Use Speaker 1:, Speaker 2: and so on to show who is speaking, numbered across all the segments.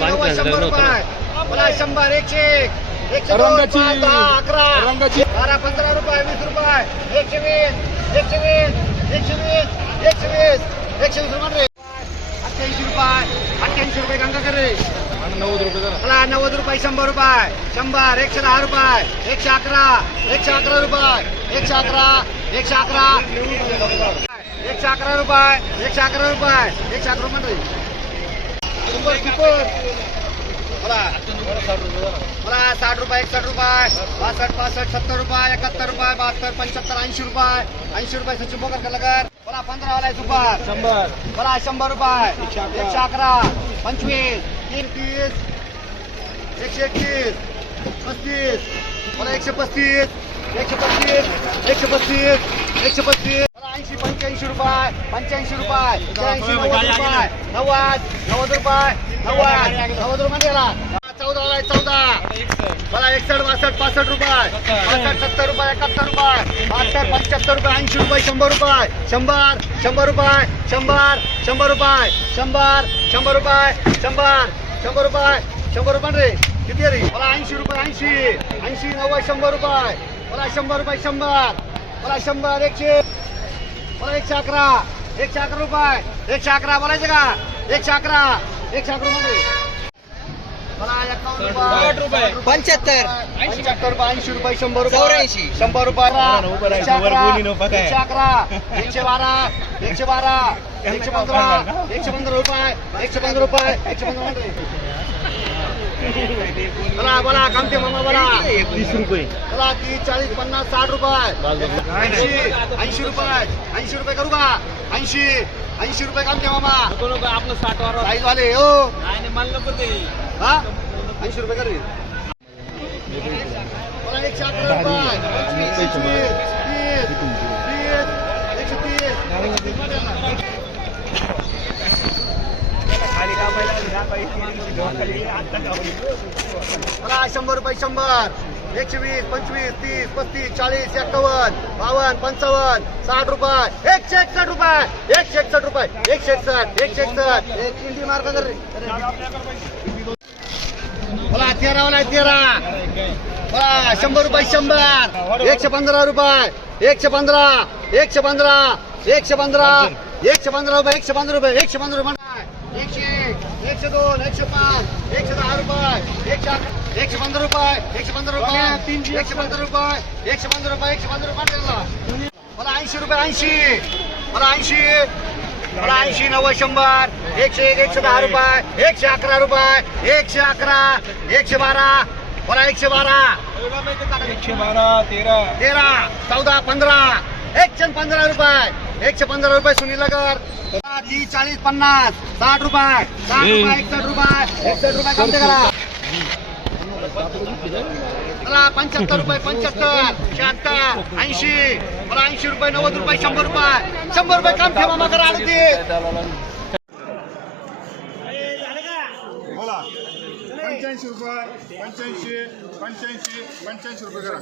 Speaker 1: नव्वद शंभर रुपये. मला शंभर एकशे एक एकशे दोन
Speaker 2: रंगाची-
Speaker 1: पाच दहा अकरा. बारा पंधरा रुपये वीस रुपये. एकशे वीस एकशे वीस एकशे वीस एकशे वीस एकशे वीस रुपये. अठ्ठ्याऐंशी रुपये अठ्ठ्याऐंशी रुपये गंगा कर रे.
Speaker 2: नव्वद रुपये जरा
Speaker 1: मला नव्वद रुपये शंभर रुपये. शंभर एकशे दहा रुपये. एकशे अकरा एकशे अकरा रुपये. एकशे अकरा एकशे अकरा. एकशे अकरा रुपये एकशे अकरा रुपये. एकशे अकरा रुपये. सुपर सुपर मला साठ रुपये एकसठ रुपये बासष्ट पासष्ट सत्तर रुपये एकाहत्तर रुपये बहात्तर पंच्याहत्तर ऐंशी रुपये ऐंशी रुपये सचिन बोकर केलं कर मला पंधरा वाला सुपर
Speaker 2: शंभर
Speaker 1: मला शंभर रुपये एकशे अकरा पंचवीस तीन तीस एकशे एकतीस पस्तीस मला एकशे पस्तीस एकशे पस्तीस एकशे पस्तीस एकशे पस्तीस ऐंशी पंच्याऐंशी रुपये पंच्याऐंशी रुपये त्र्याऐंशी नव्वद रुपये नव्वद नव्वद रुपये नव्वद नव्वद रुपये दिला चौदा चौदा. मला एकसष्ट बासष्ट पासष्ट रुपये. पासष्ट सत्तर रुपये एकाहत्तर रुपये. बहात्तर पंच्याहत्तर रुपये ऐंशी रुपये शंभर रुपये. शंभर शंभर रुपये शंभर शंभर रुपये. शंभर शंभर रुपये शंभर शंभर रुपये शंभर रुपये रे. किती रे? मला ऐंशी रुपये ऐंशी. ऐंशी नव्वद शंभर रुपये. मला शंभर रुपये शंभर. मला शंभर एकशे. मला एकशे अकरा एकशे अकरा रुपये एकशे अकरा बोलायचं का? एकशे अकरा एकशे अकरा रुपये. पंच्याहत्तर. पंच्याहत्तर रुपये ऐंशी रुपये शंभर रुपये. शंभर रुपये. एकशे अकरा
Speaker 2: बोली.
Speaker 1: एकशे अकरा एकशे बारा एकशे बारा एकशे पंधरा एकशे पंधरा रुपये एकशे पंधरा रुपये एकशे पंधरा रुपये. बोला बोला कामते मामा बोला.
Speaker 2: तीस रुपये.
Speaker 1: चला तीस चाळीस पन्नास साठ रुपये. ऐंशी ऐंशी रुपये. ऐंशी रुपये करू का? ऐंशी ऐंशी रुपये काम ते मामा
Speaker 2: आपलं साठ वार.
Speaker 1: साईज वाले हो.
Speaker 2: मला नको ते.
Speaker 1: हा? ऐंशी रुपये कर. एकशे अकरा रुपये. पंचवीस तीस एकशे तीस चला शंभर रुपये शंभर. एकशे वीस पंचवीस तीस पस्तीस चाळीस एक्कावन्न बावन्न पंचावन्न साठ रुपये. एकशे एकसष्ट रुपये. एकशे एकसष्ट रुपये. एकशे एकसष्ट एकशे एकसठ एक इंडी मार्क कर रे. तेरा वाला तेरा. शंभर रुपये शंभर. एकशे पंधरा रुपये. एकशे पंधरा. एकशे पंधरा. एकशे पंधरा. एकशे पंधरा रुपये एकशे पंधरा रुपये. एकशे पंधरा रुपये एकशे एकशे दोन एकशे पाच एकशे दहा रुपये एकशे एकशे पंधरा रुपये एकशे पंधरा रुपये एकशे पंधरा रुपये एकशे पंधरा रुपये एकशे पंधरा रुपये. मला ऐंशी रुपये ऐंशी. मला ऐंशी. मला ऐंशी नव्वद शंभर. एकशे एक एकशे दहा रुपये एकशे अकरा रुपये एकशे अकरा एकशे बारा. मला एकशे बारा.
Speaker 2: एकशे बारा तेरा.
Speaker 1: तेरा चौदा पंधरा. एकशे पंधरा रुपये. एकशे पंधरा रुपये सुनील नगर तीस चाळीस पन्नास साठ रुपये साठ रुपये एकसष्ट रुपये एकसष्ट रुपये कमते करा. पंच्याहत्तर रुपये पंच्याहत्तर शहात्तर ऐंशी मला ऐंशी रुपये नव्वद रुपये शंभर रुपये. शंभर रुपये काम ठेवा मग करा अडतीस
Speaker 3: बोला. पंच्याऐंशी रुपये पंच्याऐंशी पंच्याऐंशी पंच्याऐंशी रुपये करा.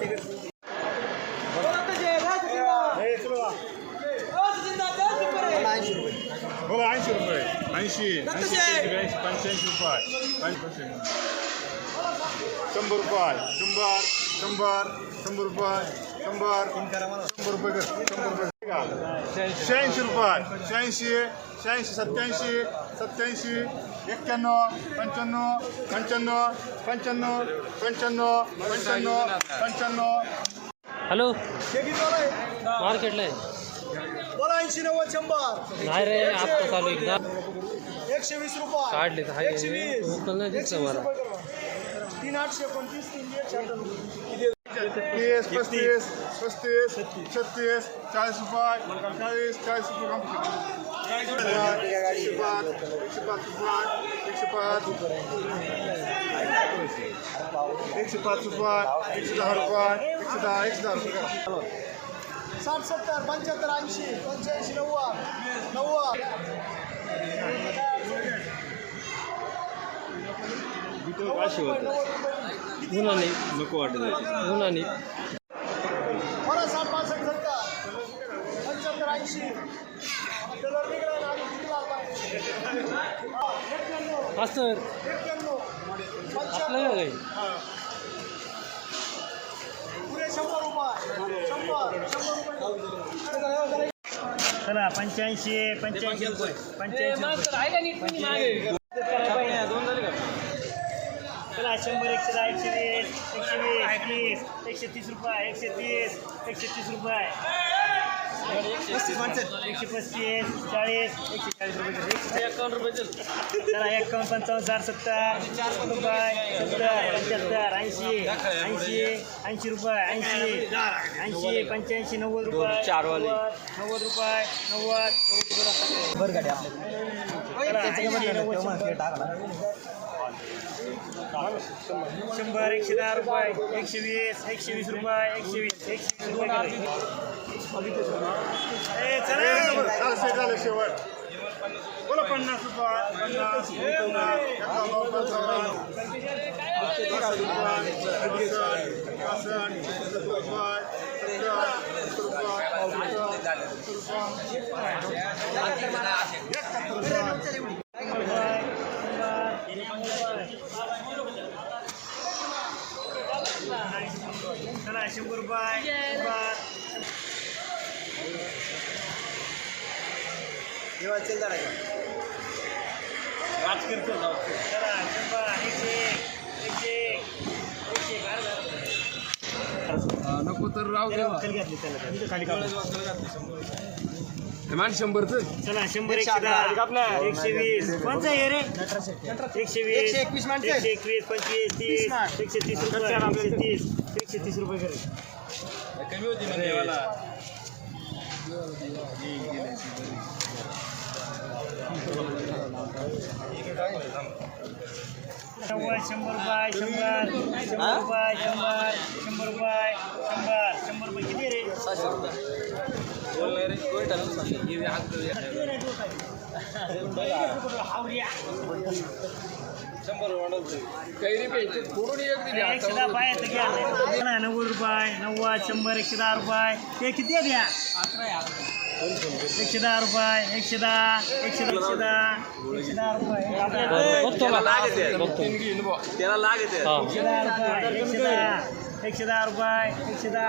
Speaker 3: बोला ऐंशी रुपये. ऐंशी ऐंशी ऐंशी पंच्याऐंशी रुपये. ऐंशी शंभर रुपये शंभर शंभर शंभर रुपये शंभर शंभर रुपये कर शंभर रुपये शहाऐंशी रुपये शहाऐंशी शहाऐंशी सत्याऐंशी सत्याऐंशी एक्क्याण्णव पंच्याण्णव पंच्याण्णव पंच्याण्णव पंच्याण्णव पंच्याण्णव पंच्याण्णव.
Speaker 4: हॅलो. मार्केटला आहे.
Speaker 5: बोला ऐंशी नव्वद शंभर.
Speaker 4: नाही रे आता चालू एकदा.
Speaker 5: एकशे वीस रुपये.
Speaker 4: काढले तर हाय.
Speaker 5: एकशे वीस.
Speaker 4: उकल नाही दिसलं मला
Speaker 5: तीन आठशे एकोणतीस तीन एकशे अठ्ठावन्न.
Speaker 3: तीस पस्तीस पस्तीस छत्तीस चाळीस रुपये चाळीस चाळीस रुपये कम एकशे पाच एकशे पाच रुपये एकशे पाच एकशे पाच रुपये एकशे दहा रुपये एकशे दहा एकशे दहा रुपये करा.
Speaker 5: साठ सत्तर पंच्याहत्तर ऐंशी पंच्याऐंशी नव्वद नव्वद.
Speaker 4: उन्हा नाही नको वाटत उन्हा नाही
Speaker 5: बरं साठ पासष्ट सत्तर पंच्याहत्तर ऐंशी. कलर निघाला ना, अजून
Speaker 6: चला पंच्याऐंशी पंच्याऐंशी रुपये पंच्याऐंशी चला शंभर एकशे दहा एकशे वीस एकशे वीस एकवीस एकशे तीस रुपये एकशे तीस एकशे तीस रुपये. एकशे पस्तीस चाळीस एकशे चाळीस रुपये
Speaker 4: एकावन्न रुपये चल
Speaker 6: पंचावन्न साठ सत्तर रुपये सत्तर पंच्याहत्तर ऐंशी ऐंशी ऐंशी रुपये ऐंशी ऐंशी पंच्याऐंशी नव्वद रुपये
Speaker 4: चारवाले.
Speaker 6: नव्वद रुपये नव्वद नव्वद रुपये. चला, ऐंशी, नव्वद, शंभर. एकशे दहा रुपये एकशे वीस एकशे वीस रुपये एकशे वीस एकशे
Speaker 3: शेवट बोला पन्नास रुपये पन्नास
Speaker 6: शंभर रुपये शंभर चला शंभर एकशे एकशे एकशे
Speaker 2: नको तर राहू
Speaker 6: चल घेतली चला खाली
Speaker 2: शंभरच.
Speaker 6: चला शंभर एकशे दहा. एकशे वीस. कोणचा आहे रे? एकशे वीस.
Speaker 5: एकशे एकवीस माणसं आहेत.
Speaker 6: एकशे एकवीस पंचवीस तीस. एकशे तीस रुपये. एकशे तीस. एकशे तीस रुपये करे
Speaker 2: कमी होती ना देवाला
Speaker 6: नव्वद शंभर रुपये शंभर. शंभर रुपये शंभर शंभर रुपये किती रे
Speaker 2: बोलणार रे कोण टाकून सांगते हे हात
Speaker 6: हावड्या
Speaker 2: शंभर वाढवतो कैरी प्यायची फोडून एक दिली
Speaker 6: एकशे दहा पाय नव्वद रुपये नव्वद शंभर एकशे दहा रुपये ते किती आहे द्या एकशे दहा रुपये एकशे दहा एकशे दहा एकशे दहा एकशे दहा रुपये
Speaker 4: बघतो
Speaker 2: त्याला
Speaker 6: एकशे दहा रुपये एकशे दहा एकशे दहा रुपये एकशे दहा